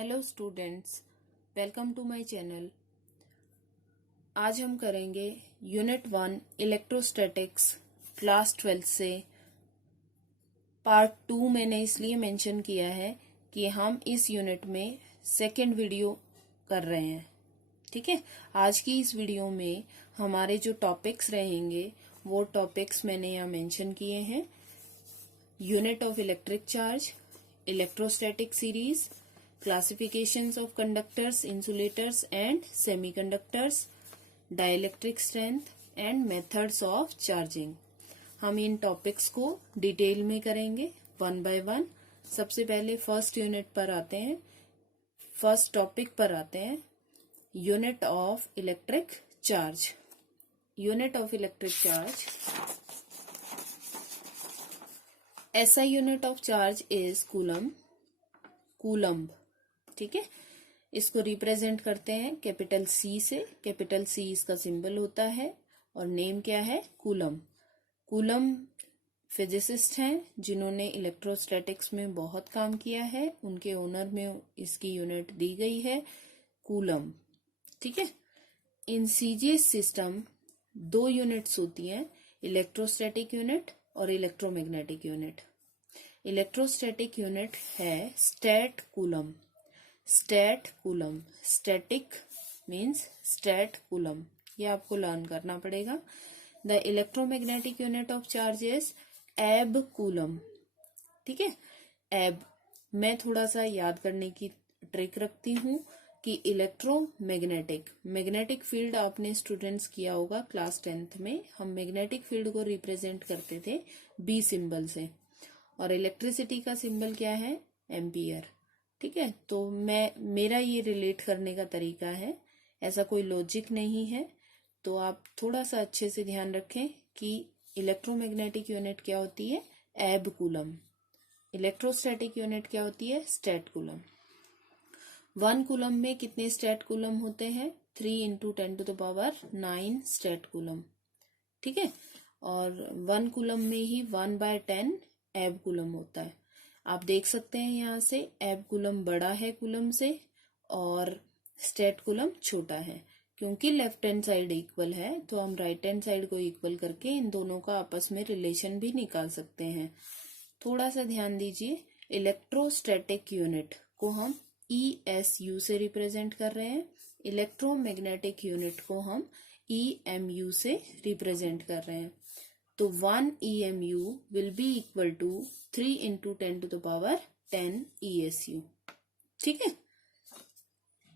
Hello students, welcome to my channel. आज हम करेंगे यूनिट 1 इलेक्ट्रोस्टैटिक्स क्लास 12 से पार्ट 2। मैंने इसलिए मेंशन किया है कि हम इस यूनिट में सेकेंड वीडियो कर रहे हैं। ठीक है, आज की इस वीडियो में हमारे जो टॉपिक्स रहेंगे वो टॉपिक्स मैंने यहाँ मेंशन किए हैं। Unit of electric charge, electrostatic series, classifications of conductors, insulators and semiconductors, dielectric strength and methods of charging। हम इन टॉपिक्स को डिटेल में करेंगे वन बाय वन। सबसे पहले फर्स्ट यूनिट पर आते हैं, फर्स्ट टॉपिक पर आते हैं, unit of electric charge. Unit of electric charge, SI unit of charge is coulomb. ठीक है, इसको रिप्रेजेंट करते हैं कैपिटल C से। कैपिटल C इसका सिंबल होता है और नेम क्या है? कूलम्ब। कूलम्ब फिजिसिस्ट हैं जिन्होंने इलेक्ट्रोस्टैटिक्स में बहुत काम किया है, उनके ओनर में इसकी यूनिट दी गई है कूलम्ब। ठीक है, इन सीजीएस सिस्टम दो यूनिट्स होती हैं, इलेक्ट्रोस्टैटिक यूनिट और इलेक्ट्रोमैग्नेटिक यूनिट। इलेक्ट्रोस्टैटिक यूनिट है stat coulomb. Stat coulomb, static means stat coulomb, ये आपको लर्न करना पड़ेगा। The electromagnetic unit of charge is ab coulomb. ठीक है, एब। मैं थोड़ा सा याद करने की ट्रिक रखती हूँ कि मैग्नेटिक फील्ड आपने स्टूडेंट्स किया होगा क्लास 10th में। हम मैग्नेटिक फील्ड को रिप्रेजेंट करते थे बी सिंबल से, और इलेक्ट्रिसिटी का सिंबल क्या है? एम्पियर। ठीक है, तो मेरा ये रिलेट करने का तरीका है, ऐसा कोई लॉजिक नहीं है। तो आप थोड़ा सा अच्छे से ध्यान रखें कि इलेक्ट्रोमैग्नेटिक यूनिट क्या होती है? एब कूलम्ब। इलेक्ट्रोस्टैटिक यूनिट क्या होती है? Stat coulomb. 1 कूलम्ब में कितने स्टैट कूलम्ब होते हैं? 3 × 10⁹ स्टैट कूलम्ब। ठीक है, और 1 कूलम्ब में ही 1/10 एब कूलम्ब होता है। आप देख सकते हैं यहाँ से एब कूलम्ब बड़ा है कूलम्ब से और स्टैट कूलम्ब छोटा है। क्योंकि लेफ्ट हैंड साइड इक्वल है तो हम राइट हैंड साइड को इक्वल करके इन दोनों का आपस में रिलेशन भी निकाल सकते हैं। थोड़ा सा ध्यान दीजिए, इलेक्ट्रोस्टैटिक यूनिट को हम ESU से रिप्रेजेंट कर रहे हैं, इलेक्ट्रोमैग्नेटिक यूनिट को हम EMU से रिप्रेजेंट कर रहे हैं। तो 1 EMU will be equal to 3 × 10⁻10 ESU। ठीक है,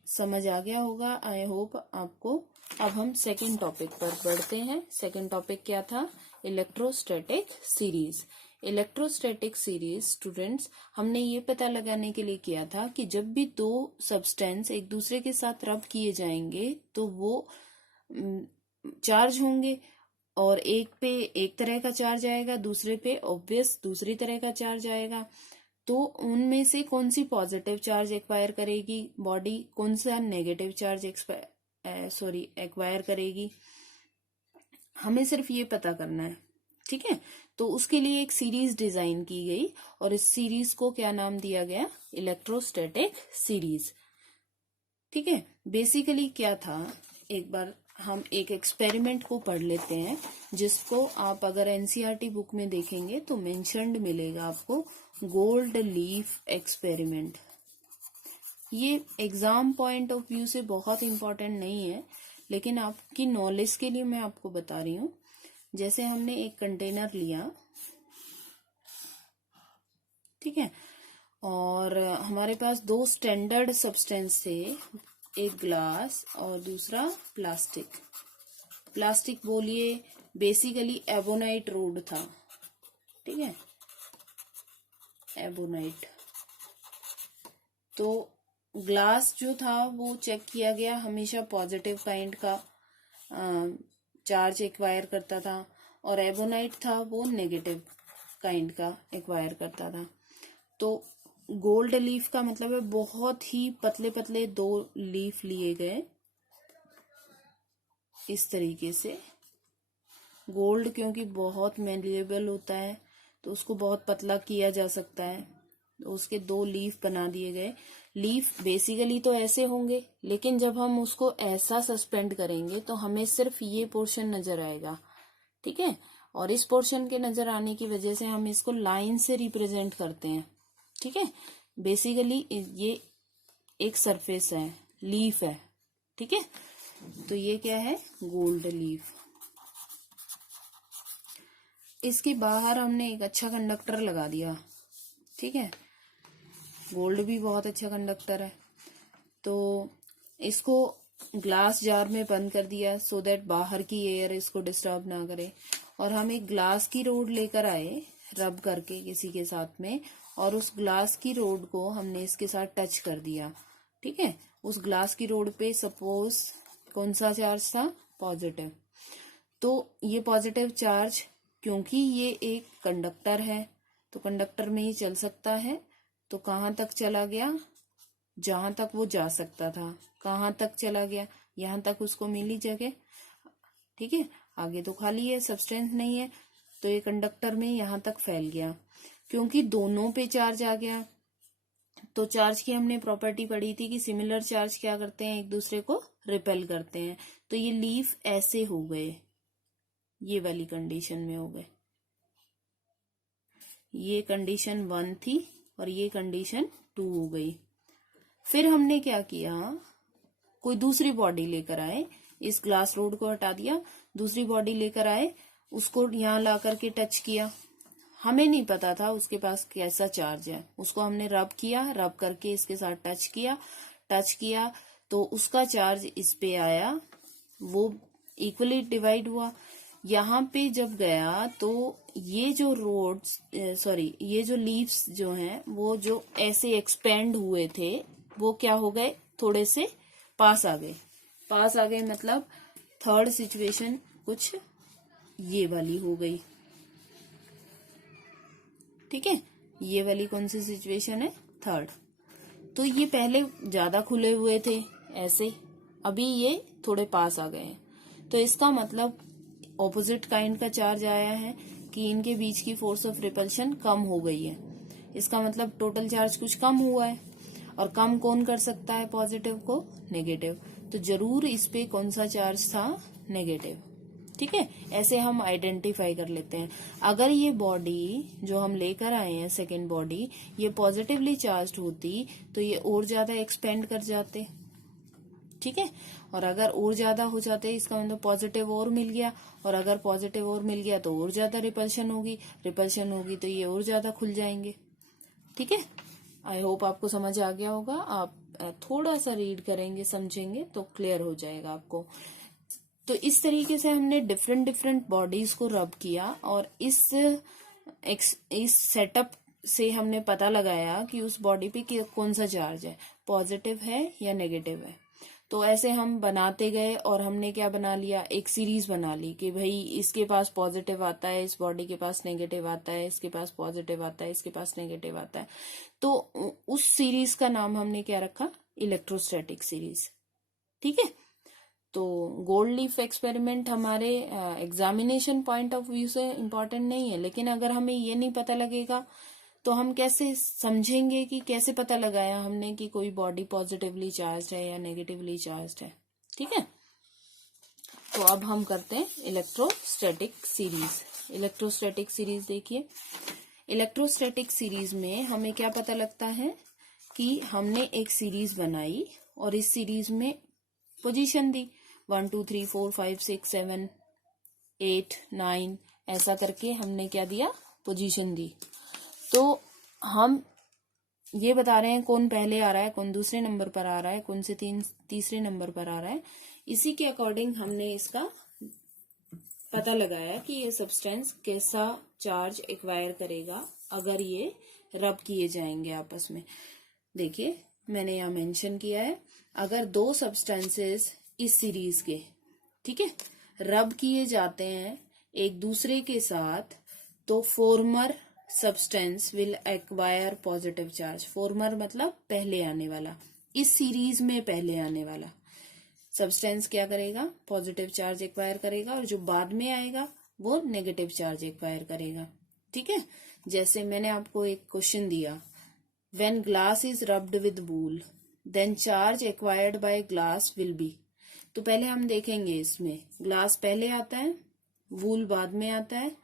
समझ आ गया होगा आई होप आपको। अब हम सेकंड टॉपिक पर बढ़ते हैं। सेकंड टॉपिक क्या था? Electrostatic series. Electrostatic series students हमने ये पता लगाने के लिए किया था कि जब भी दो सब्सटेंस एक दूसरे के साथ रब किए जाएंगे तो वो चार्ज होंगे, और एक पे एक तरह का चार्ज आएगा, दूसरे पे ऑब्वियस दूसरी तरह का चार्ज आएगा। तो उनमें से कौन सी पॉजिटिव चार्ज एक्वायर करेगी बॉडी, कौन सा नेगेटिव चार्ज एक्वायर करेगी, हमें सिर्फ ये पता करना है। ठीक है, तो उसके लिए एक सीरीज डिजाइन की गई और इस सीरीज को क्या नाम दिया गया? Electrostatic series. ठीक है, बेसिकली क्या था, एक बार हम एक एक्सपेरिमेंट को पढ़ लेते हैं जिसको आप अगर एनसीईआरटी बुक में देखेंगे तो मेंशन्ड मिलेगा आपको, गोल्ड लीफ एक्सपेरिमेंट। ये एग्जाम पॉइंट ऑफ व्यू से बहुत इंपॉर्टेंट नहीं है, लेकिन आपकी नॉलेज के लिए मैं आपको बता रही हूँ। जैसे हमने एक कंटेनर लिया, ठीक है, और हमारे पास दो स्टैंडर्ड सब्सटेंस थे, एक ग्लास और दूसरा प्लास्टिक। प्लास्टिक बोलिए, बेसिकली एबोनाइट रोड था। ठीक है, एबोनाइट। तो ग्लास जो था वो चेक किया गया, हमेशा पॉजिटिव काइंड का चार्ज एक्वायर करता था, और एबोनाइट था वो नेगेटिव काइंड का एक्वायर करता था। तो गोल्ड लीफ का मतलब है बहुत ही पतले पतले 2 लीफ लिए गए इस तरीके से। गोल्ड क्योंकि बहुत मेलिएबल होता है तो उसको बहुत पतला किया जा सकता है, तो उसके 2 लीफ बना दिए गए। लीफ बेसिकली तो ऐसे होंगे, लेकिन जब हम उसको ऐसा सस्पेंड करेंगे तो हमें सिर्फ ये पोर्शन नजर आएगा, ठीक है। और इस पोर्शन के नजर आने की वजह से हम इसको लाइन से रिप्रेजेंट करते हैं, ठीक है। बेसिकली ये एक सरफेस है, लीफ है, ठीक है। तो ये क्या है, गोल्ड लीफ। इसके बाहर हमने एक अच्छा कंडक्टर लगा दिया, ठीक है। गोल्ड भी बहुत अच्छा कंडक्टर है, तो इसको ग्लास जार में बंद कर दिया सो दैट बाहर की एयर इसको डिस्टर्ब ना करे। और हम एक ग्लास की रोड लेकर आए रब करके किसी के साथ में, और उस ग्लास की रोड को हमने इसके साथ टच कर दिया, ठीक है। उस ग्लास की रोड पे सपोज कौन सा चार्ज था, पॉजिटिव। तो ये पॉजिटिव चार्ज, क्योंकि ये एक कंडक्टर है तो कंडक्टर में ही चल सकता है, तो कहाँ तक चला गया, जहां तक वो जा सकता था। कहाँ तक चला गया, यहाँ तक उसको मिली जगह, ठीक है। आगे तो खाली है, सब्सटेंस नहीं है, तो ये कंडक्टर में यहाँ तक फैल गया। क्योंकि दोनों पे चार्ज आ गया, तो चार्ज की हमने प्रॉपर्टी पढ़ी थी कि सिमिलर चार्ज क्या करते हैं, एक दूसरे को रिपेल करते हैं। तो ये लीफ ऐसे हो गए, ये वाली कंडीशन में हो गए। ये कंडीशन 1 थी और ये कंडीशन 2 हो गई। फिर हमने क्या किया, कोई दूसरी बॉडी लेकर आए, इस ग्लास रोड को हटा दिया, दूसरी बॉडी लेकर आए, उसको यहाँ ला करके टच किया। हमें नहीं पता था उसके पास कैसा चार्ज है, उसको हमने रब किया, रब करके इसके साथ टच किया तो उसका चार्ज इस पे आया, वो इक्वली डिवाइड हुआ। यहाँ पे जब गया तो ये जो रोड्स ये जो लीव्स जो हैं वो जो ऐसे एक्सपेंड हुए थे वो क्या हो गए, थोड़े से पास आ गए मतलब थर्ड सिचुएशन कुछ ये वाली हो गई, ठीक है। ये वाली कौन सी सिचुएशन है, थर्ड। तो ये पहले ज्यादा खुले हुए थे ऐसे, अभी ये थोड़े पास आ गए हैं, तो इसका मतलब ऑपोजिट काइंड का चार्ज आया है कि इनके बीच की फोर्स ऑफ रिपल्शन कम हो गई है। इसका मतलब टोटल चार्ज कुछ कम हुआ है, और कम कौन कर सकता है पॉजिटिव को, नेगेटिव। तो जरूर इस पे कौन सा चार्ज था, नेगेटिव, ठीक है। ऐसे हम आइडेंटिफाई कर लेते हैं। अगर ये बॉडी जो हम लेकर आए हैं सेकेंड बॉडी, ये पॉजिटिवली चार्ज होती तो ये और ज्यादा एक्सपेंड कर जाते, ठीक है। और अगर और ज्यादा हो जाते इसका मतलब पॉजिटिव और मिल गया, और अगर पॉजिटिव और मिल गया तो और ज्यादा रिपल्शन होगी तो ये और ज्यादा खुल जाएंगे, ठीक है। आई होप आपको समझ आ गया होगा। आप थोड़ा सा रीड करेंगे, समझेंगे तो क्लियर हो जाएगा आपको। तो इस तरीके से हमने डिफरेंट बॉडीज को रब किया, और इस सेटअप से हमने पता लगाया कि उस बॉडी पे कौन सा चार्ज है, पॉजिटिव है या नेगेटिव है। तो ऐसे हम बनाते गए, और हमने क्या बना लिया, एक सीरीज बना ली कि भाई इसके पास पॉजिटिव आता है, इस बॉडी के पास नेगेटिव आता है, इसके पास पॉजिटिव आता है, इसके पास नेगेटिव आता है। तो उस सीरीज का नाम हमने क्या रखा, इलेक्ट्रोस्टैटिक सीरीज, ठीक है। तो गोल्ड लीफ एक्सपेरिमेंट हमारे एग्जामिनेशन पॉइंट ऑफ व्यू से इम्पोर्टेंट नहीं है, लेकिन अगर हमें ये नहीं पता लगेगा तो हम कैसे समझेंगे कि कैसे पता लगाया हमने कि कोई बॉडी पॉजिटिवली चार्ज है या नेगेटिवली चार्ज है, ठीक है। तो अब हम करते हैं इलेक्ट्रोस्टैटिक सीरीज देखिए, इलेक्ट्रोस्टैटिक सीरीज में हमें क्या पता लगता है कि हमने एक सीरीज बनाई, और इस सीरीज में पोजीशन दी 1 2 3 4 5 6 7 8 9 ऐसा करके हमने क्या दिया, पोजीशन दी। तो हम ये बता रहे हैं कौन पहले आ रहा है, कौन दूसरे नंबर पर आ रहा है, कौन से तीसरे नंबर पर आ रहा है। इसी के अकॉर्डिंग हमने इसका पता लगाया कि ये सब्सटेंस कैसा चार्ज एक्वायर करेगा अगर ये रब किए जाएंगे आपस में। देखिए मैंने यहाँ मेंशन किया है, अगर दो सब्सटेंसेस इस सीरीज के, ठीक है, रब किए जाते हैं एक दूसरे के साथ, तो farmer substance will acquire positive charge. Farmer मतलब पहले आने वाला, इस सीरीज में पहले आने वाला सब्सटेंस क्या करेगा, पॉजिटिव चार्ज एक्वायर करेगा, और जो बाद में आएगा वो नेगेटिव चार्ज एक्वायर करेगा, ठीक है। जैसे मैंने आपको एक क्वेश्चन दिया, when glass is rubbed with wool then charge acquired by glass will be. तो पहले हम देखेंगे, इसमें ग्लास पहले आता है, वूल बाद में आता है।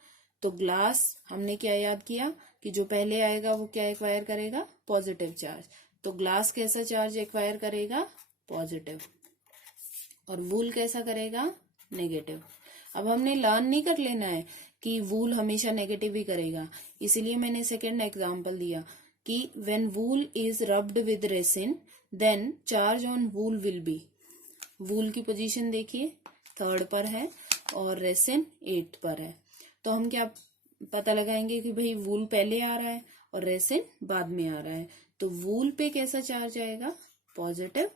तो ग्लास हमने क्या याद किया कि जो पहले आएगा वो क्या एक्वायर करेगा, पॉजिटिव चार्ज। तो ग्लास कैसा चार्ज एक्वायर करेगा, पॉजिटिव, और वूल कैसा करेगा, नेगेटिव। अब हमने लर्न नहीं कर लेना है कि वूल हमेशा नेगेटिव ही करेगा, इसीलिए मैंने सेकेंड एग्जाम्पल दिया कि when wool is rubbed with resin then charge on wool will be. Wool की पोजीशन देखिए, 3rd पर है और रेसिन 8th पर है। तो हम क्या पता लगाएंगे कि भाई वूल पहले आ रहा है और रेसिन बाद में आ रहा है। तो वूल पे कैसा चार्ज आएगा, पॉजिटिव,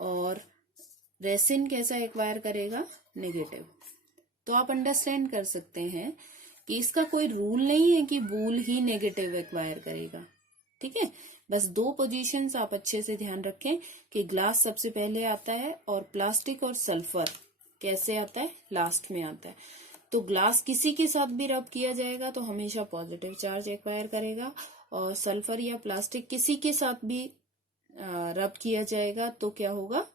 और रेसिन कैसा एक्वायर करेगा, नेगेटिव। तो आप अंडरस्टैंड कर सकते हैं कि इसका कोई रूल नहीं है कि वूल ही नेगेटिव एक्वायर करेगा। ठीक है, बस 2 पोजीशंस आप अच्छे से ध्यान रखें कि ग्लास सबसे पहले आता है और प्लास्टिक और सल्फर कैसे आता है, लास्ट में आता है। तो ग्लास किसी के साथ भी रब किया जाएगा तो हमेशा पॉजिटिव चार्ज एक्वायर करेगा, और सल्फर या प्लास्टिक किसी के साथ भी रब किया जाएगा तो क्या होगा,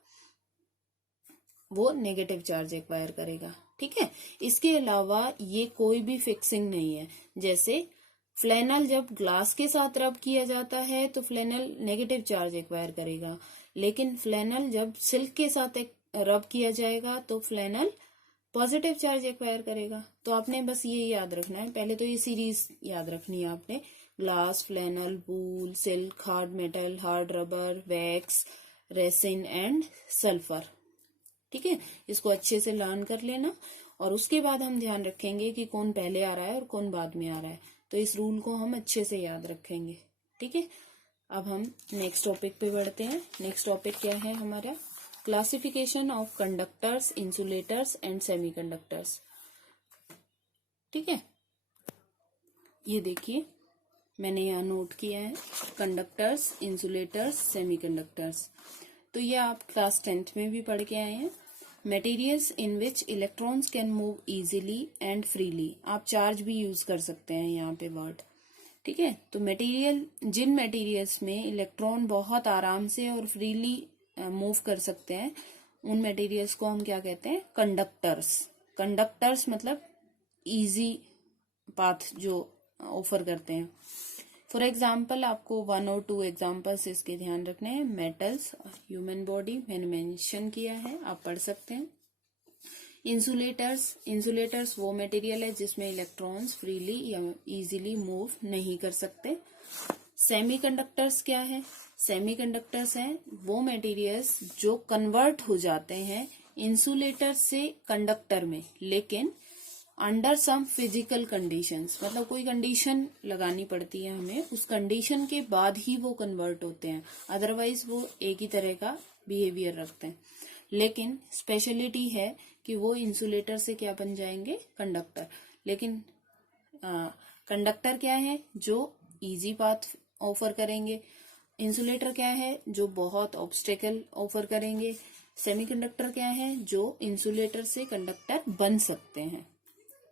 वो नेगेटिव चार्ज एक्वायर करेगा। ठीक है, इसके अलावा ये कोई भी फिक्सिंग नहीं है। जैसे फ्लैनल जब ग्लास के साथ रब किया जाता है तो फ्लैनल नेगेटिव चार्ज एक्वायर करेगा, लेकिन फ्लैनल जब सिल्क के साथ रब किया जाएगा तो फ्लैनल पॉजिटिव चार्ज एक्वायर करेगा। तो आपने बस ये याद रखना है, पहले तो ये सीरीज याद रखनी है आपने, glass, flannel, wool, silk, hard metal, hard rubber, wax, resin and sulphur. ठीक है, इसको अच्छे से लर्न कर लेना, और उसके बाद हम ध्यान रखेंगे कि कौन पहले आ रहा है और कौन बाद में आ रहा है। तो इस रूल को हम अच्छे से याद रखेंगे। ठीक है, अब हम नेक्स्ट टॉपिक पे बढ़ते हैं। नेक्स्ट टॉपिक क्या है हमारा, classification of conductors, insulators and semiconductors. ठीक है, ये देखिए मैंने यहाँ नोट किया है, कंडक्टर्स, इंसुलेटर्स, सेमीकंडक्टर्स। तो ये आप क्लास 10th में भी पढ़ के आए हैं। Materials in which electrons can move easily and freely. आप चार्ज भी यूज कर सकते हैं यहाँ पे वर्ड। ठीक है, तो मटेरियल, जिन मटेरियल्स में इलेक्ट्रॉन बहुत आराम से और फ्रीली मूव कर सकते हैं, उन मटेरियल्स को हम क्या कहते हैं, कंडक्टर्स। कंडक्टर्स मतलब इजी पाथ जो ऑफर करते हैं। फॉर एग्जाम्पल आपको 1 और 2 एग्जाम्पल्स इसके ध्यान रखने हैं। मेटल्स, ह्यूमन बॉडी मैंने मेंशन किया है, आप पढ़ सकते हैं। इंसुलेटर्स, इंसुलेटर्स वो मटेरियल है जिसमें इलेक्ट्रॉन्स फ्रीली या इजीली मूव नहीं कर सकते। सेमीकंडक्टर्स क्या है, सेमीकंडक्टर्स हैं वो मटेरियल्स जो कन्वर्ट हो जाते हैं इंसुलेटर से कंडक्टर में, लेकिन अंडर सम फिजिकल कंडीशंस, मतलब कोई कंडीशन लगानी पड़ती है हमें, उस कंडीशन के बाद ही वो कन्वर्ट होते हैं, अदरवाइज वो एक ही तरह का बिहेवियर रखते हैं। लेकिन स्पेशलिटी है कि वो इंसुलेटर से क्या बन जाएंगे, कंडक्टर। लेकिन कंडक्टर क्या है, जो इजी पाथ ऑफर करेंगे, इंसुलेटर क्या है जो बहुत ऑब्स्टेकल ऑफर करेंगे, सेमीकंडक्टर क्या है जो इंसुलेटर से कंडक्टर बन सकते हैं।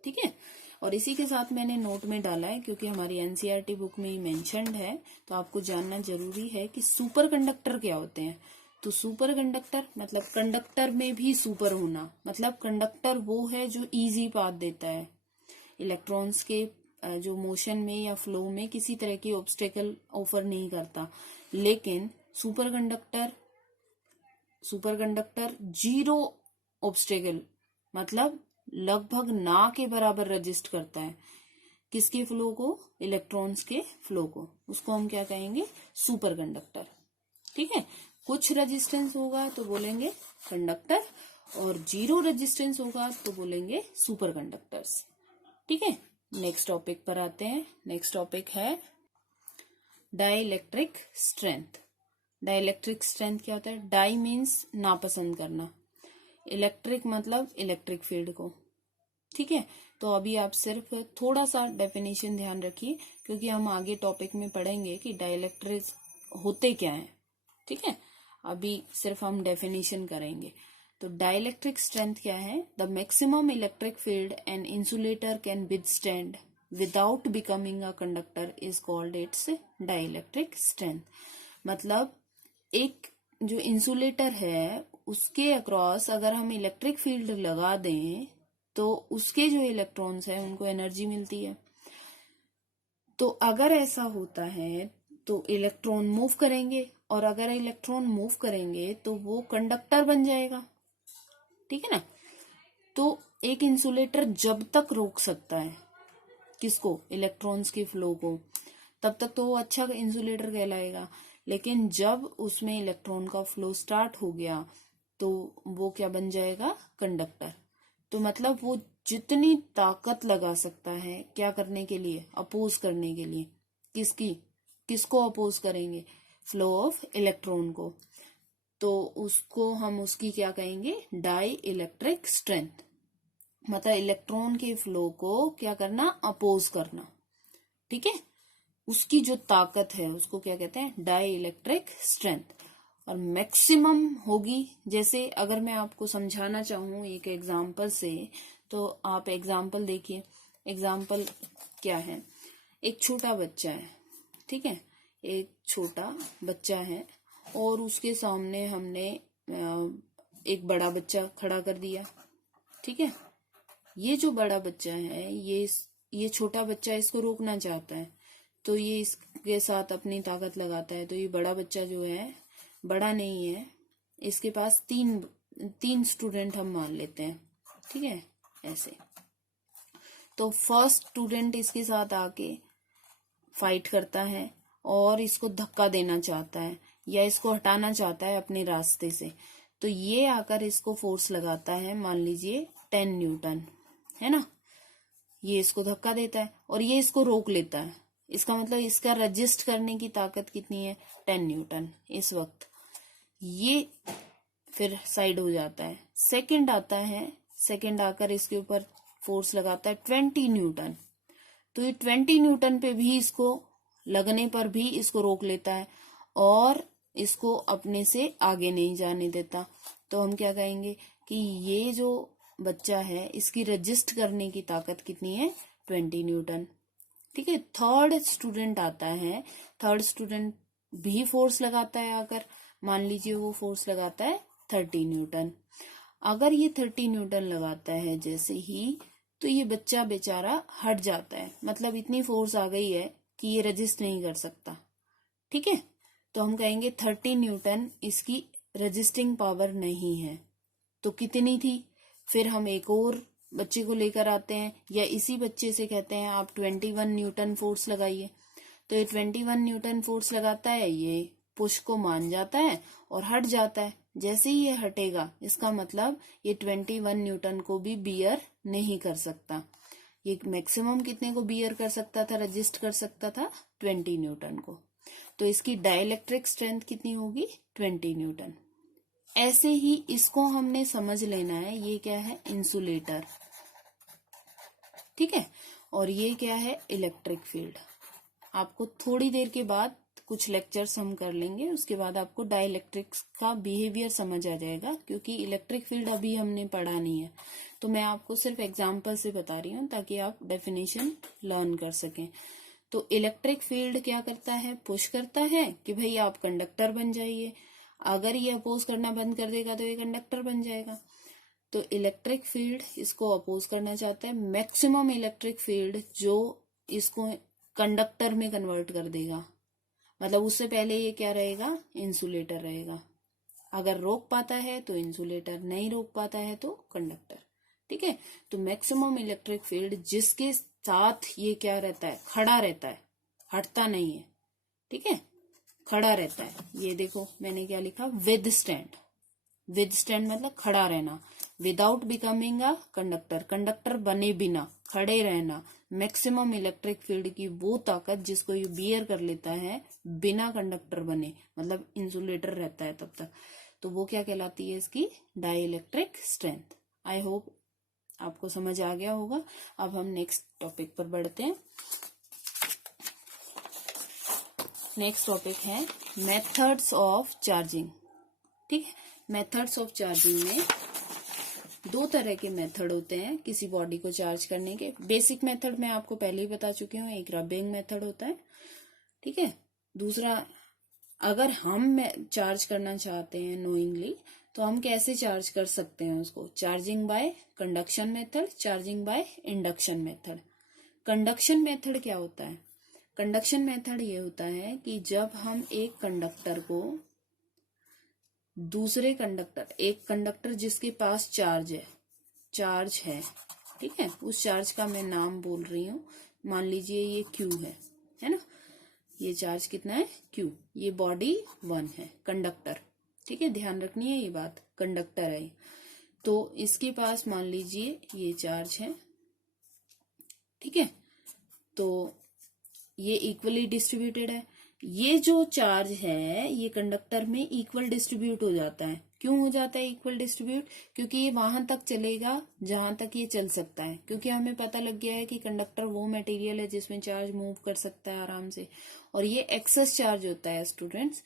ठीक है, और इसी के साथ मैंने नोट में डाला है क्योंकि हमारी एनसीईआरटी बुक में ही मेंशन्ड है, तो आपको जानना जरूरी है कि सुपर कंडक्टर क्या होते हैं। तो सुपर कंडक्टर मतलब कंडक्टर में भी सुपर होना, मतलब कंडक्टर वो है जो इजी पाथ देता है, इलेक्ट्रॉन्स के जो मोशन में या फ्लो में किसी तरह की ऑब्स्टेकल ऑफर नहीं करता। लेकिन सुपर कंडक्टर 0 ऑब्स्टेकल मतलब लगभग ना के बराबर रजिस्ट करता है, किसके फ्लो को, इलेक्ट्रॉन्स के फ्लो को, उसको हम क्या कहेंगे, सुपर कंडक्टर। ठीक है, कुछ रेजिस्टेंस होगा तो बोलेंगे कंडक्टर, और 0 रेजिस्टेंस होगा तो बोलेंगे सुपर कंडक्टर्स। ठीक है, नेक्स्ट टॉपिक पर आते हैं। नेक्स्ट टॉपिक है डाइइलेक्ट्रिक स्ट्रेंथ। डाइइलेक्ट्रिक स्ट्रेंथ क्या होता है, डाई मीन्स नापसंद करना, इलेक्ट्रिक मतलब इलेक्ट्रिक फील्ड को। ठीक है, तो अभी आप सिर्फ थोड़ा सा डेफिनेशन ध्यान रखिए क्योंकि हम आगे टॉपिक में पढ़ेंगे कि डाइइलेक्ट्रिक होते क्या हैं। ठीक है, अभी सिर्फ हम डेफिनेशन करेंगे। तो डाइइलेक्ट्रिक स्ट्रेंथ क्या है, the maximum electric field an insulator can withstand without becoming a conductor is called its dielectric strength. मतलब एक जो इंसुलेटर है उसके अक्रॉस अगर हम इलेक्ट्रिक फील्ड लगा दें तो उसके जो इलेक्ट्रॉन्स हैं उनको एनर्जी मिलती है। तो अगर ऐसा होता है तो इलेक्ट्रॉन मूव करेंगे, और अगर इलेक्ट्रॉन मूव करेंगे तो वो कंडक्टर बन जाएगा, ठीक है ना। तो एक इंसुलेटर जब तक रोक सकता है किसको, इलेक्ट्रॉन्स के फ्लो को, तब तक तो वो अच्छा इंसुलेटर कहलाएगा। लेकिन जब उसमें इलेक्ट्रॉन का फ्लो स्टार्ट हो गया तो वो क्या बन जाएगा, कंडक्टर। तो मतलब वो जितनी ताकत लगा सकता है क्या करने के लिए, अपोज करने के लिए, किसको अपोज करेंगे, फ्लो ऑफ इलेक्ट्रॉन को, तो उसको हम उसकी क्या कहेंगे, डाई इलेक्ट्रिक स्ट्रेंथ। मतलब इलेक्ट्रॉन के फ्लो को क्या करना, अपोज करना, ठीक है। उसकी जो ताकत है उसको क्या कहते हैं, डाई इलेक्ट्रिक स्ट्रेंथ। और मैक्सिमम होगी, जैसे अगर मैं आपको समझाना चाहूँ एक एग्जाम्पल से, तो आप एग्जाम्पल देखिए। एग्जाम्पल क्या है, एक छोटा बच्चा है, ठीक है, एक छोटा बच्चा है और उसके सामने हमने एक बड़ा बच्चा खड़ा कर दिया, ठीक है। ये जो बड़ा बच्चा है ये छोटा बच्चा इसको रोकना चाहता है, तो ये इसके साथ अपनी ताकत लगाता है। तो ये बड़ा बच्चा जो है बड़ा नहीं है, इसके पास तीन स्टूडेंट हम मान लेते हैं, ठीक है, ऐसे। तो फर्स्ट स्टूडेंट इसके साथ आके फाइट करता है और इसको धक्का देना चाहता है या इसको हटाना चाहता है अपने रास्ते से। तो ये आकर इसको फोर्स लगाता है, मान लीजिए 10 न्यूटन, है ना। ये इसको धक्का देता है और ये इसको रोक लेता है। इसका मतलब इसका रजिस्ट करने की ताकत कितनी है, 10 न्यूटन। इस वक्त ये फिर साइड हो जाता है। सेकंड आता है, सेकंड आकर इसके ऊपर फोर्स लगाता है 20 न्यूटन। तो ये 20 न्यूटन पे भी इसको लगने पर भी इसको रोक लेता है और इसको अपने से आगे नहीं जाने देता। तो हम क्या कहेंगे कि ये जो बच्चा है इसकी रजिस्ट करने की ताकत कितनी है, 20 न्यूटन, ठीक है। थर्ड स्टूडेंट आता है, थर्ड स्टूडेंट भी फोर्स लगाता है आकर, मान लीजिए वो फोर्स लगाता है 30 न्यूटन। अगर ये 30 न्यूटन लगाता है जैसे ही, तो ये बच्चा बेचारा हट जाता है, मतलब इतनी फोर्स आ गई है कि ये रजिस्ट नहीं कर सकता, ठीक है। तो हम कहेंगे 30 न्यूटन इसकी रजिस्टिंग पावर नहीं है। तो कितनी थी, फिर हम एक और बच्चे को लेकर आते हैं या इसी बच्चे से कहते हैं आप 21 न्यूटन फोर्स लगाइए। तो ये 21 न्यूटन फोर्स लगाता है, ये पुश को मान जाता है और हट जाता है। जैसे ही ये हटेगा इसका मतलब ये 21 न्यूटन को भी बियर नहीं कर सकता। ये मैक्सिमम कितने को बियर कर सकता था, रजिस्ट कर सकता था, 20 न्यूटन को। तो इसकी डाइलेक्ट्रिक स्ट्रेंथ कितनी होगी, 20 न्यूटन। ऐसे ही इसको हमने समझ लेना है, ये क्या है, इंसुलेटर, ठीक है, और ये क्या है, इलेक्ट्रिक फील्ड। आपको थोड़ी देर के बाद कुछ लेक्चर्स हम कर लेंगे, उसके बाद आपको डाइलेक्ट्रिक्स का बिहेवियर समझ आ जाएगा, क्योंकि इलेक्ट्रिक फील्ड अभी हमने पढ़ा नहीं है। तो मैं आपको सिर्फ एग्जांपल से बता रही हूँ ताकि आप डेफिनेशन लर्न कर सकें। तो इलेक्ट्रिक फील्ड क्या करता है, पुश करता है कि भाई आप कंडक्टर बन जाइए। अगर ये अपोज करना बंद कर देगा तो ये कंडक्टर बन जाएगा। तो इलेक्ट्रिक फील्ड इसको अपोज करना चाहता है, मैक्सिमम इलेक्ट्रिक फील्ड जो इसको कंडक्टर में कन्वर्ट कर देगा। मतलब उससे पहले ये क्या रहेगा, इंसुलेटर रहेगा। अगर रोक पाता है तो इंसुलेटर, नहीं रोक पाता है तो कंडक्टर, ठीक है। तो मैक्सिमम इलेक्ट्रिक फील्ड जिसके साथ ये क्या रहता है, खड़ा रहता है, हटता नहीं है, ठीक है, खड़ा रहता है। ये देखो मैंने क्या लिखा, विद स्टैंड। विद स्टैंड मतलब खड़ा रहना, without becoming a conductor, conductor बने बिना खड़े रहना। मैक्सिमम इलेक्ट्रिक फील्ड की वो ताकत जिसको ये बियर कर लेता है बिना कंडक्टर बने, मतलब इंसुलेटर रहता है तब तक। तो वो क्या कहलाती है, इसकी dielectric strength. I hope आपको समझ आ गया होगा। अब हम नेक्स्ट टॉपिक पर बढ़ते हैं। नेक्स्ट टॉपिक है मेथड्स ऑफ चार्जिंग, ठीक है। मेथड्स ऑफ चार्जिंग में दो तरह के मेथड होते हैं किसी बॉडी को चार्ज करने के। बेसिक मेथड मैं आपको पहले ही बता चुकी हूँ, एक रबिंग मेथड होता है, ठीक है। दूसरा, अगर हम चार्ज करना चाहते हैं नोइंगली, तो हम कैसे चार्ज कर सकते हैं उसको? Charging by conduction method, charging by induction method. Conduction method क्या होता है? कंडक्शन मेथड ये होता है कि जब हम एक कंडक्टर को दूसरे कंडक्टर, एक कंडक्टर जिसके पास चार्ज है, ठीक है, उस चार्ज का मैं नाम बोल रही हूँ, मान लीजिए ये Q है ना, ये चार्ज कितना है? Q। ये बॉडी 1 है, कंडक्टर, ठीक है, ध्यान रखनी है ये बात, कंडक्टर है। तो इसके पास मान लीजिए ये चार्ज है, ठीक है, तो ये इक्वली डिस्ट्रीब्यूटेड है। ये जो चार्ज है ये कंडक्टर में इक्वल डिस्ट्रीब्यूट हो जाता है। क्यों हो जाता है इक्वल डिस्ट्रीब्यूट? क्योंकि ये वहां तक चलेगा जहां तक ये चल सकता है, क्योंकि हमें पता लग गया है कि कंडक्टर वो मटेरियल है जिसमें चार्ज मूव कर सकता है आराम से, और ये एक्सेस चार्ज होता है। स्टूडेंट्स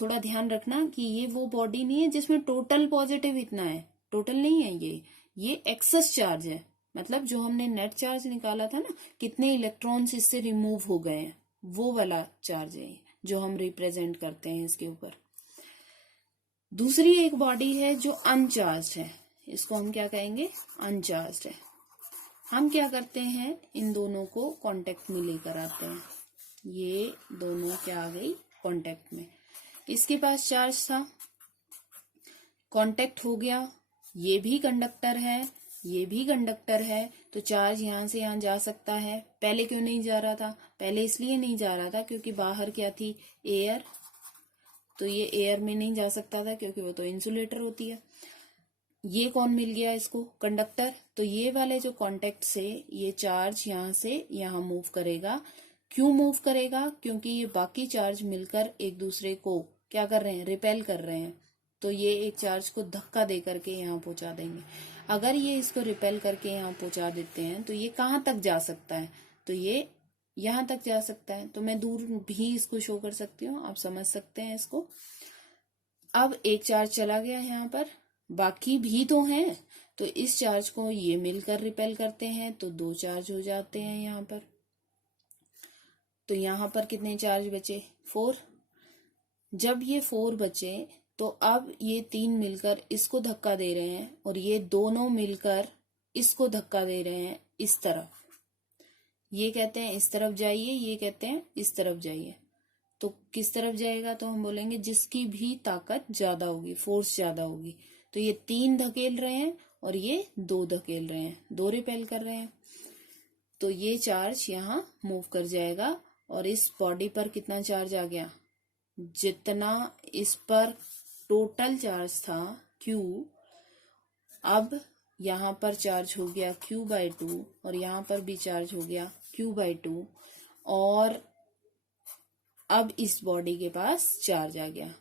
थोड़ा ध्यान रखना कि ये वो बॉडी नहीं है जिसमें टोटल पॉजिटिव इतना है, टोटल नहीं है ये एक्सेस चार्ज है। मतलब जो हमने नेट चार्ज निकाला था ना, कितने इलेक्ट्रॉन्स इससे रिमूव हो गए हैं, वो वाला चार्ज है जो हम रिप्रेजेंट करते हैं इसके ऊपर। दूसरी एक बॉडी है जो अनचार्ज है, इसको हम क्या कहेंगे? अनचार्ज है। हम क्या करते हैं, इन दोनों को कांटेक्ट में लेकर आते हैं। ये दोनों क्या आ गई? कांटेक्ट में। इसके पास चार्ज था, कांटेक्ट हो गया, ये भी कंडक्टर है, ये भी कंडक्टर है, तो चार्ज यहां से यहां जा सकता है। पहले क्यों नहीं जा रहा था? पहले इसलिए नहीं जा रहा था क्योंकि बाहर क्या थी? एयर, तो ये एयर में नहीं जा सकता था क्योंकि वो तो इंसुलेटर होती है। ये कौन मिल गया इसको? कंडक्टर। तो ये वाले जो कांटेक्ट से ये चार्ज यहां से यहां मूव करेगा। क्यों मूव करेगा? क्योंकि ये बाकी चार्ज मिलकर एक दूसरे को क्या कर रहे हैं? रिपेल कर रहे हैं। तो ये एक चार्ज को धक्का दे करके यहाँ पहुंचा देंगे। अगर ये इसको रिपेल करके यहाँ पहुंचा देते हैं तो ये कहाँ तक जा सकता है? तो ये यहाँ तक जा सकता है। तो मैं दूर भी इसको शो कर सकती हूँ, आप समझ सकते हैं इसको। अब एक चार्ज चला गया यहाँ पर, बाकी भी तो हैं, तो इस चार्ज को ये मिलकर रिपेल करते हैं, तो 2 चार्ज हो जाते हैं यहाँ पर। तो यहाँ पर कितने चार्ज बचे? 4। जब ये 4 बचे तो अब ये 3 मिलकर इसको धक्का दे रहे हैं और ये दोनों मिलकर इसको धक्का दे रहे हैं इस तरफ। ये कहते हैं इस तरफ जाइए, ये कहते हैं इस तरफ जाइए। तो किस तरफ जाएगा? तो हम बोलेंगे जिसकी भी ताकत ज्यादा होगी, फोर्स ज्यादा होगी। तो ये 3 धकेल रहे हैं और ये 2 धकेल रहे हैं, 2 रिपेल कर रहे हैं। तो ये चार्ज यहाँ मूव कर जाएगा और इस बॉडी पर कितना चार्ज आ गया? जितना इस पर टोटल चार्ज था Q, अब यहाँ पर चार्ज हो गया Q/2 और यहाँ पर भी चार्ज हो गया Q/2, और अब इस बॉडी के पास चार्ज आ गया।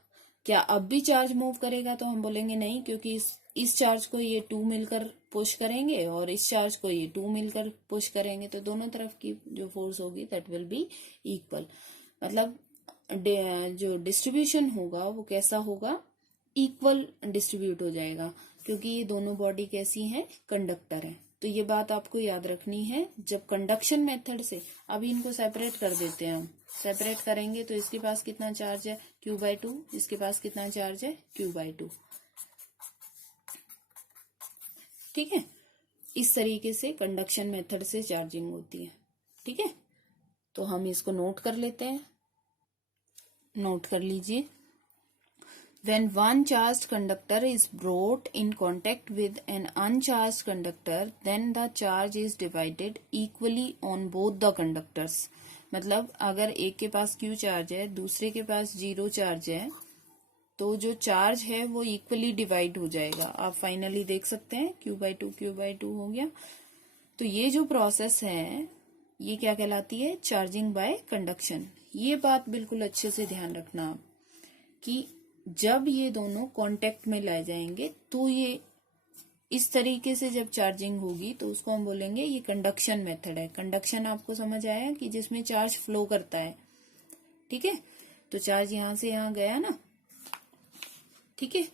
क्या अब भी चार्ज मूव करेगा? तो हम बोलेंगे नहीं, क्योंकि इस चार्ज को ये 2 मिलकर पुश करेंगे और इस चार्ज को ये 2 मिलकर पुश करेंगे, तो दोनों तरफ की जो फोर्स होगी दैट विल बी इक्वल। मतलब जो डिस्ट्रीब्यूशन होगा वो कैसा होगा? इक्वल डिस्ट्रीब्यूट हो जाएगा, क्योंकि ये दोनों बॉडी कैसी हैं? कंडक्टर है। तो ये बात आपको याद रखनी है जब कंडक्शन मेथड से। अभी इनको सेपरेट कर देते हैं हम। सेपरेट करेंगे तो इसके पास कितना चार्ज है? Q/2। इसके पास कितना चार्ज है? Q/2। ठीक है, इस तरीके से कंडक्शन मेथड से चार्जिंग होती है। ठीक है, तो हम इसको नोट कर लेते हैं। नोट कर लीजिए। When one charged conductor is brought in contact with an uncharged conductor, then the charge is divided equally on both the conductors. मतलब अगर एक के पास Q चार्ज है, दूसरे के पास 0 चार्ज है, तो जो चार्ज है वो इक्वली डिवाइड हो जाएगा। आप फाइनली देख सकते हैं Q/2 हो गया। तो ये जो प्रोसेस है ये क्या कहलाती है? Charging by conduction. ये बात बिल्कुल अच्छे से ध्यान रखना आप कि जब ये दोनों कांटेक्ट में लाए जाएंगे तो ये इस तरीके से जब चार्जिंग होगी तो उसको हम बोलेंगे ये कंडक्शन मेथड है। कंडक्शन आपको समझ आया कि जिसमें चार्ज फ्लो करता है। ठीक है, तो चार्ज यहां से यहां गया ना, ठीक है,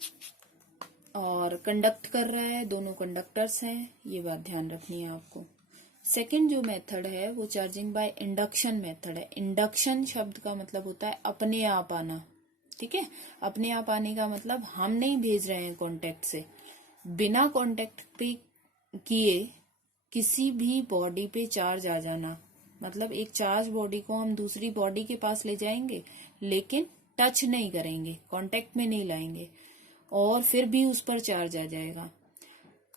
और कंडक्ट कर रहा है, दोनों कंडक्टर्स हैं, ये बात ध्यान रखनी है आपको। सेकंड जो मेथड है वो चार्जिंग बाय इंडक्शन मेथड है। इंडक्शन शब्द का मतलब होता है अपने आप आना, ठीक है। अपने आप आने का मतलब हम नहीं भेज रहे हैं कांटेक्ट से, बिना कांटेक्ट पे किए किसी भी बॉडी पे चार्ज आ जाना। मतलब एक चार्ज बॉडी को हम दूसरी बॉडी के पास ले जाएंगे लेकिन टच नहीं करेंगे, कांटेक्ट में नहीं लाएंगे, और फिर भी उस पर चार्ज आ जाएगा।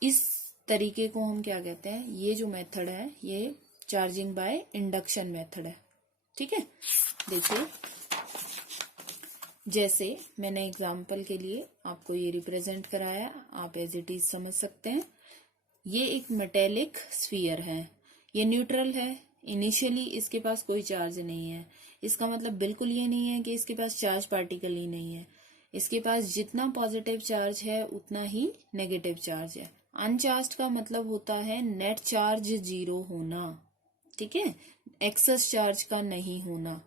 इस तरीके को हम क्या कहते हैं, ये जो मेथड है ये चार्जिंग बाय इंडक्शन मेथड है, ठीक है। देखिए, जैसे मैंने एग्जाम्पल के लिए आपको ये रिप्रेजेंट कराया, आप एज इट इज समझ सकते हैं। ये एक मेटेलिक स्फीयर है, ये न्यूट्रल है, इनिशियली इसके पास कोई चार्ज नहीं है। इसका मतलब बिल्कुल ये नहीं है कि इसके पास चार्ज पार्टिकल ही नहीं है। इसके पास जितना पॉजिटिव चार्ज है उतना ही नेगेटिव चार्ज है। अनचार्ज का मतलब होता है नेट चार्ज 0 होना, ठीक है, एक्सेस चार्ज का नहीं होना।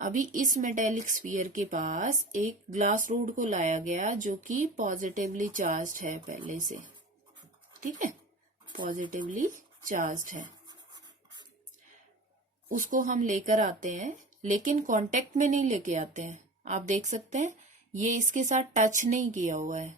अभी इस मेटेलिक स्फीयर के पास एक ग्लास रोड को लाया गया जो कि पॉजिटिवली चार्ज है पहले से, ठीक है, पॉजिटिवली चार्ज है। उसको हम लेकर आते हैं लेकिन कांटेक्ट में नहीं लेके आते हैं। आप देख सकते हैं ये इसके साथ टच नहीं किया हुआ है,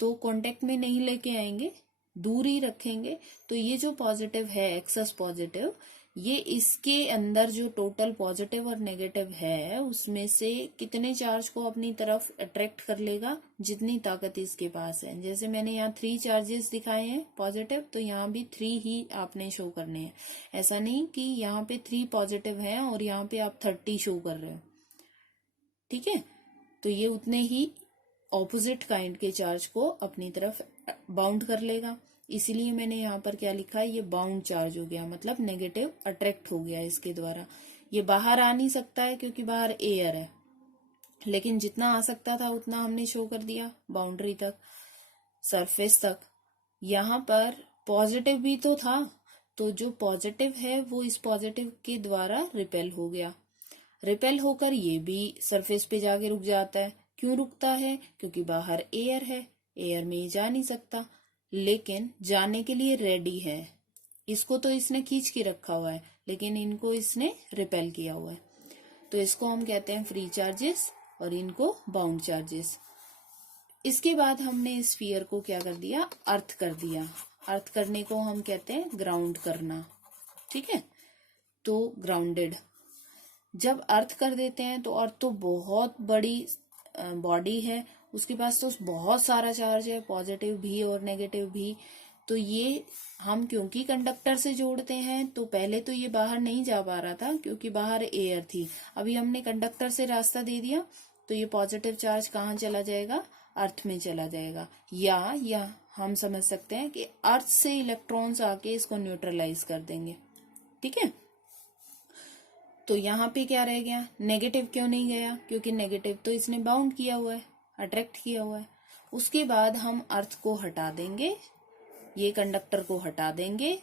तो कांटेक्ट में नहीं लेके आएंगे, दूर ही रखेंगे। तो ये जो पॉजिटिव है, एक्सेस पॉजिटिव, ये इसके अंदर जो टोटल पॉजिटिव और नेगेटिव है उसमें से कितने चार्ज को अपनी तरफ अट्रैक्ट कर लेगा, जितनी ताकत इसके पास है। जैसे मैंने यहाँ 3 चार्जेस दिखाए हैं पॉजिटिव, तो यहाँ भी 3 ही आपने शो करने हैं। ऐसा नहीं कि यहाँ पे 3 पॉजिटिव हैं और यहाँ पे आप 30 शो कर रहे हो, ठीक है। तो ये उतने ही ऑपोजिट काइंड के चार्ज को अपनी तरफ बाउंड कर लेगा। इसीलिए मैंने यहाँ पर क्या लिखा है, ये बाउंड चार्ज हो गया, मतलब नेगेटिव अट्रैक्ट हो गया इसके द्वारा। ये बाहर आ नहीं सकता है क्योंकि बाहर एयर है, लेकिन जितना आ सकता था उतना हमने शो कर दिया बाउंड्री तक, सरफेस तक। यहाँ पर पॉजिटिव भी तो था, तो जो पॉजिटिव है वो इस पॉजिटिव के द्वारा रिपेल हो गया। रिपेल होकर ये भी सरफेस पे जाके रुक जाता है। क्यों रुकता है? क्योंकि बाहर एयर है, एयर में ये जा नहीं सकता, लेकिन जाने के लिए रेडी है। इसको तो इसने खींच के रखा हुआ है, लेकिन इनको इसने रिपेल किया हुआ है। तो इसको हम कहते हैं फ्री चार्जेस और इनको बाउंड चार्जेस। इसके बाद हमने इस स्फीयर को क्या कर दिया, अर्थ कर दिया। अर्थ करने को हम कहते हैं ग्राउंड करना, ठीक है। तो ग्राउंडेड जब अर्थ कर देते हैं तो अर्थ तो बहुत बड़ी बॉडी है, उसके पास तो बहुत सारा चार्ज है, पॉजिटिव भी और नेगेटिव भी। तो ये हम क्योंकि कंडक्टर से जोड़ते हैं, तो पहले तो ये बाहर नहीं जा पा रहा था क्योंकि बाहर एयर थी। अभी हमने कंडक्टर से रास्ता दे दिया तो ये पॉजिटिव चार्ज कहाँ चला जाएगा, अर्थ में चला जाएगा। या हम समझ सकते हैं कि अर्थ से इलेक्ट्रॉन्स आके इसको न्यूट्रलाइज कर देंगे, ठीक है। तो यहाँ पे क्या रह गया, नेगेटिव क्यों नहीं गया, क्योंकि नेगेटिव तो इसने बाउंड किया हुआ है, अट्रैक्ट किया हुआ है। उसके बाद हम अर्थ को हटा देंगे, ये कंडक्टर को हटा देंगे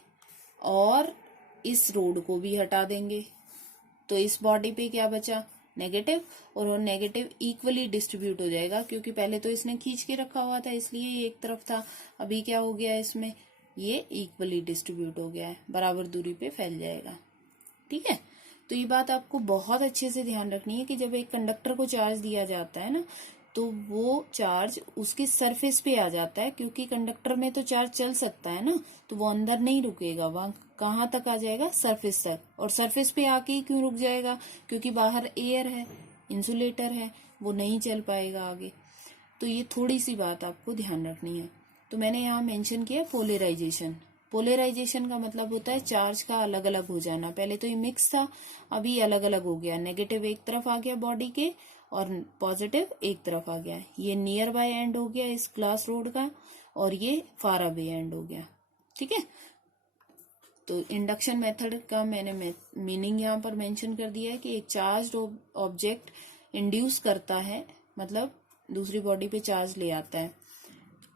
और इस रोड को भी हटा देंगे। तो इस बॉडी पे क्या बचा, नेगेटिव, और वो नेगेटिव इक्वली डिस्ट्रीब्यूट हो जाएगा क्योंकि पहले तो इसने खींच के रखा हुआ था इसलिए ये एक तरफ था। अभी क्या हो गया, इसमें ये इक्वली डिस्ट्रीब्यूट हो गया है, बराबर दूरी पे फैल जाएगा, ठीक है। तो ये बात आपको बहुत अच्छे से ध्यान रखनी है कि जब एक कंडक्टर को चार्ज दिया जाता है ना, तो वो चार्ज उसके सरफेस पे आ जाता है, क्योंकि कंडक्टर में तो चार्ज चल सकता है ना, तो वो अंदर नहीं रुकेगा, वहां कहाँ तक आ जाएगा, सरफेस तक। और सरफेस पे आके ही क्यों रुक जाएगा, क्योंकि बाहर एयर है, इंसुलेटर है, वो नहीं चल पाएगा आगे। तो ये थोड़ी सी बात आपको ध्यान रखनी है। तो मैंने यहाँ मेंशन किया पोलराइजेशन। पोलराइजेशन का मतलब होता है चार्ज का अलग अलग हो जाना। पहले तो ये मिक्स था, अभी अलग अलग हो गया, नेगेटिव एक तरफ आ गया बॉडी के और पॉजिटिव एक तरफ आ गया। ये नियर बाय एंड हो गया इस ग्लास रोड का और ये फार अवे एंड हो गया, ठीक है। तो इंडक्शन मेथड का मैंने मीनिंग यहाँ पर मेंशन कर दिया है कि एक चार्ज ऑब्जेक्ट इंड्यूस करता है, मतलब दूसरी बॉडी पे चार्ज ले आता है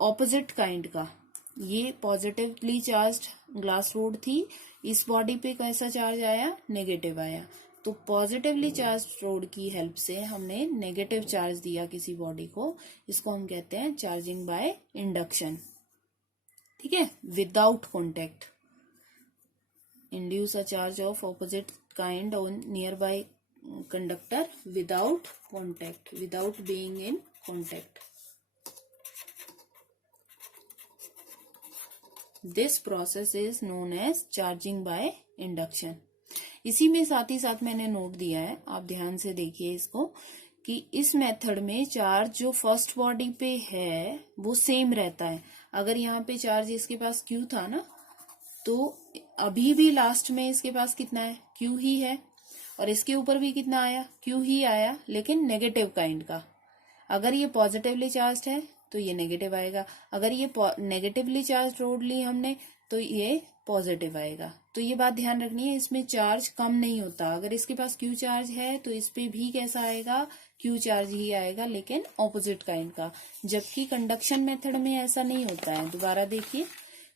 ऑपोजिट काइंड का। ये पॉजिटिवली चार्ज ग्लास रोड थी, इस बॉडी पे कैसा चार्ज आया, नेगेटिव आया। तो पॉजिटिवली चार्ज रोड की हेल्प से हमने नेगेटिव चार्ज दिया किसी बॉडी को, इसको हम कहते हैं चार्जिंग बाय इंडक्शन। ठीक है, without contact. Induce a charge of opposite kind on nearby conductor without contact, without being in contact. This process is known as charging by induction. इसी में साथ ही साथ मैंने नोट दिया है, आप ध्यान से देखिए इसको, कि इस मेथड में चार्ज जो फर्स्ट बॉडी पे है वो सेम रहता है। अगर यहाँ पे चार्ज इसके पास Q था ना, तो अभी भी लास्ट में इसके पास कितना है, Q ही है, और इसके ऊपर भी कितना आया, Q ही आया, लेकिन नेगेटिव काइंड का। अगर ये पॉजिटिवली चार्ज है तो ये नेगेटिव आएगा, अगर ये नेगेटिवली चार्ज रोड ली हमने तो ये पॉजिटिव आएगा। तो ये बात ध्यान रखनी है, इसमें चार्ज कम नहीं होता। अगर इसके पास Q चार्ज है तो इस पे भी कैसा आएगा, Q चार्ज ही आएगा, लेकिन ऑपोजिट काइंड का। जबकि कंडक्शन मेथड में ऐसा नहीं होता है। दोबारा देखिए,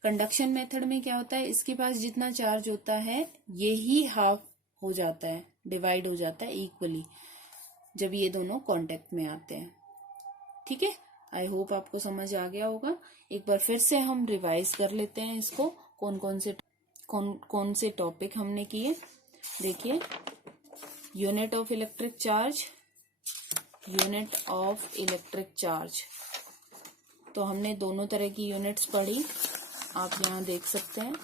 कंडक्शन मेथड में क्या होता है, इसके पास जितना चार्ज होता है ये ही हाफ हो जाता है, डिवाइड हो जाता है इक्वली, जब ये दोनों कॉन्टेक्ट में आते हैं। ठीक है, आई होप आपको समझ आ गया होगा। एक बार फिर से हम रिवाइज कर लेते हैं इसको, कौन से टॉपिक हमने किए। देखिए, unit of electric charge, unit of electric charge, तो हमने दोनों तरह की यूनिट्स पढ़ी, आप यहाँ देख सकते हैं।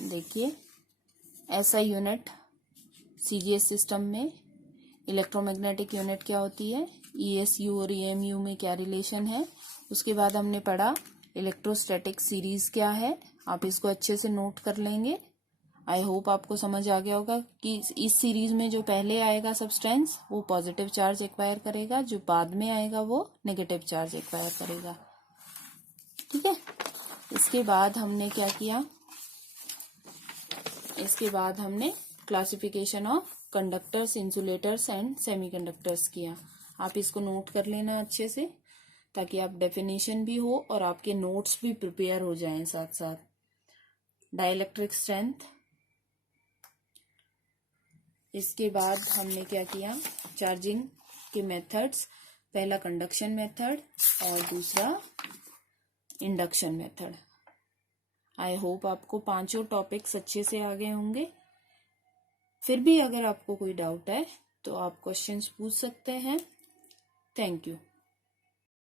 देखिए, ऐसा यूनिट सीजीएस सिस्टम में इलेक्ट्रोमैग्नेटिक यूनिट क्या होती है, ईएसयू और ईएमयू में क्या रिलेशन है। उसके बाद हमने पढ़ा इलेक्ट्रोस्टैटिक सीरीज क्या है, आप इसको अच्छे से नोट कर लेंगे। आई होप आपको समझ आ गया होगा कि इस सीरीज में जो पहले आएगा सब्सटेंस वो पॉजिटिव चार्ज एक्वायर करेगा, जो बाद में आएगा वो नेगेटिव चार्ज एक्वायर करेगा। ठीक है, इसके बाद हमने क्या किया, इसके बाद हमने classification of conductors, insulators and semiconductors किया। आप इसको नोट कर लेना अच्छे से, ताकि आप डेफिनेशन भी हो और आपके नोट्स भी प्रिपेयर हो जाएं साथ साथ। डाइलेक्ट्रिक स्ट्रेंथ, इसके बाद हमने क्या किया, चार्जिंग के मेथड्स, पहला कंडक्शन मेथड और दूसरा इंडक्शन मेथड। आई होप आपको पांचों टॉपिक्स अच्छे से आ गए होंगे। फिर भी अगर आपको कोई डाउट है तो आप क्वेश्चंस पूछ सकते हैं। Thank you.